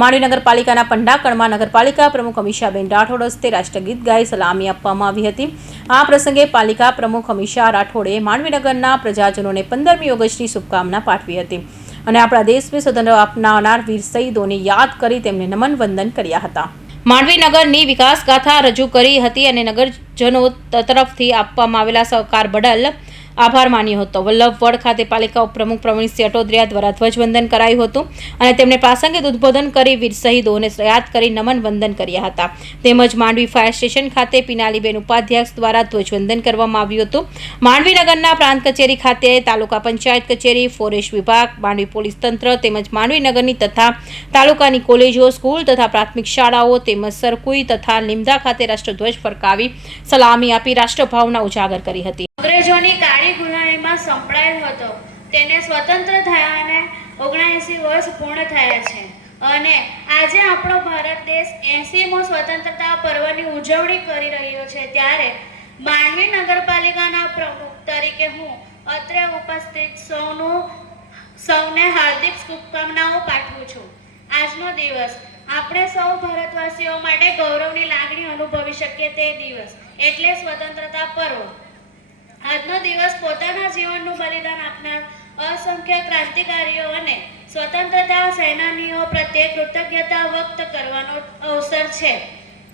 માંડવી નગરપાલિકાના પંડાકણમાં નગરપાલિકા પ્રમુખ અમીષાબેન રાઠોડ હસ્તે રાષ્ટ્રગીત ગાઈ સલામી આપવામાં આવી હતી। આ પ્રસંગે પાલિકા પ્રમુખ અમીષા રાઠોડે માંડવી નગરના પ્રજાજનોને 15મી ઓગસ્ટની શુભકામના પાઠવી હતી અને આપણા દેશને સ્વતંત્ર અપનાવનાર વીર શહીદોને યાદ કરી તેમને નમન વંદન કર્યા હતા। માંડવી નગરની વિકાસ ગાથા રજૂ કરી હતી અને નગરજનો તરફથી આપવામાં આવેલા સહકાર બદલ આભાર માન્યો હતો। વલ્લભવડ ખાતે પાલિકા ઉપપ્રમુખ પ્રવીણસિંહ અટોદરિયા દ્વારા ધ્વજવંદન કરાયું હતું અને તેમણે પ્રાસંગિક ઉદ્બોધન કરી વીર શહીદોને યાદ કરી નમન વંદન કર્યા હતા। તેમજ માંડવી ફાયર સ્ટેશન ખાતે પિનાલીબેન ઉપાધ્યક્ષ દ્વારા ધ્વજવંદન કરવામાં આવ્યું હતું। માંડવી નગરના પ્રાંત કચેરી ખાતે તાલુકા પંચાયત કચેરી, ફોરેસ્ટ વિભાગ, માંડવી પોલીસ તંત્ર તેમજ માંડવી નગરની તથા તાલુકાની કોલેજો, સ્કૂલ તથા પ્રાથમિક શાળાઓ તેમજ સરકુઈ તથા લીમડા ખાતે રાષ્ટ્રધ્વજ ફરકાવી સલામી આપી રાષ્ટ્રભાવના ઉજાગર કરી હતી। અંગ્રેજોની કાળી ગુલામીમાં સંપડાયેલ હતો તેને સ્વતંત્ર થયાને 79 વર્ષ પૂર્ણ થયા છે અને આજે આપણો ભારત દેશ 80મો સ્વતંત્રતા પર્વની ઉજવણી કરી રહ્યો છે। ત્યારે માંડવી નગરપાલિકાના પ્રમુખ તરીકે હું અત્રે ઉપસ્થિત સૌને હાર્દિક શુભકામનાઓ પાઠવું છું। આજનો દિવસ આપણે સૌ ભારતવાસીઓ માટે ગૌરવની લાગણી અનુભવી શકીએ તે દિવસ એટલે સ્વતંત્રતા પર્વ। આજનો દિવસ પોતાના જીવનનું બલિદાન આપનાર અસંખ્ય ક્રાંતિકારીઓ અને સ્વતંત્રતા સેનાનીઓ પ્રત્યે કૃતજ્ઞતા વ્યક્ત કરવાનો અવસર છે।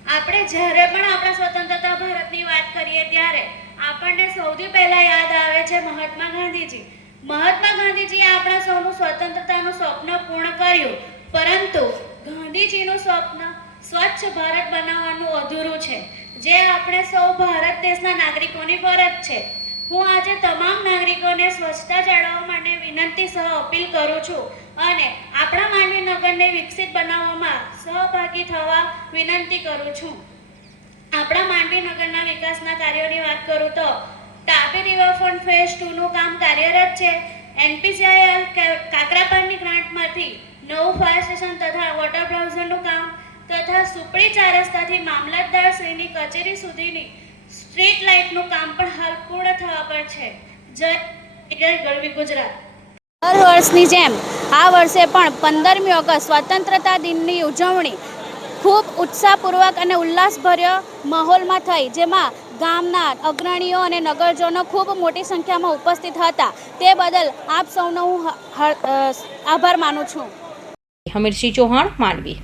આપણે જ્યારે પણ આપણા સ્વતંત્રતા ભારતની વાત કરીએ ત્યારે આપણને સૌથી પહેલા યાદ આવે છે મહાત્મા ગાંધીજી। મહાત્મા ગાંધીજીએ આપણા સૌનું સ્વતંત્રતાનું સ્વપ્ન પૂર્ણ કર્યું, પરંતુ ગાંધીજીનું સ્વપ્ન સ્વચ્છ ભારત બનાવવાનું અધૂરું છે, જે આપણે સૌ ભારત દેશના નાગરિકોની ફરજ છે। હું આજે તમામ નાગરિકોને સ્વચ્છતા જાળવવા માટે વિનંતી સહ અપીલ કરું છું અને આપણા માંડવી નગરને વિકસિત બનાવવામાં સહભાગી થવા વિનંતી કરું છું। આપણા માંડવી નગરના વિકાસના કાર્યોની વાત કરું તો તાપી રિવરફ્રન્ટ ફેઝ 2નું કામ કાર્યરત છે। NPCIL કાકરાપારની ગ્રાન્ટમાંથી નવું ફાયર સ્ટેશન તથા વોટર બ્રાઉઝરનું કામ તથા સુપડી 4 રસ્તાથી મામલતદાર શ્રીની કચેરી સુધીની સ્ટ્રીટ લાઇટનું કામ પણ હાલ પૂર્ણ થવા પર છે। જય ગરવી ગુજરાત। દર વર્ષની જેમ આ વર્ષે પણ 15મી ઓગસ્ટ સ્વતંત્રતા દિનની ઉજવણી ખૂબ ઉત્સાહપૂર્વક અને ઉલ્લાસભર્ય માહોલમાં થઈ, જેમાં ગામના અગ્રણીઓ અને નગરજનો ખૂબ મોટી સંખ્યામાં ઉપસ્થિત હતા। તે બદલ આપ સૌનો હું આભાર માનું છું। હમીરસિંહ ચૌહાણ, માંડવી।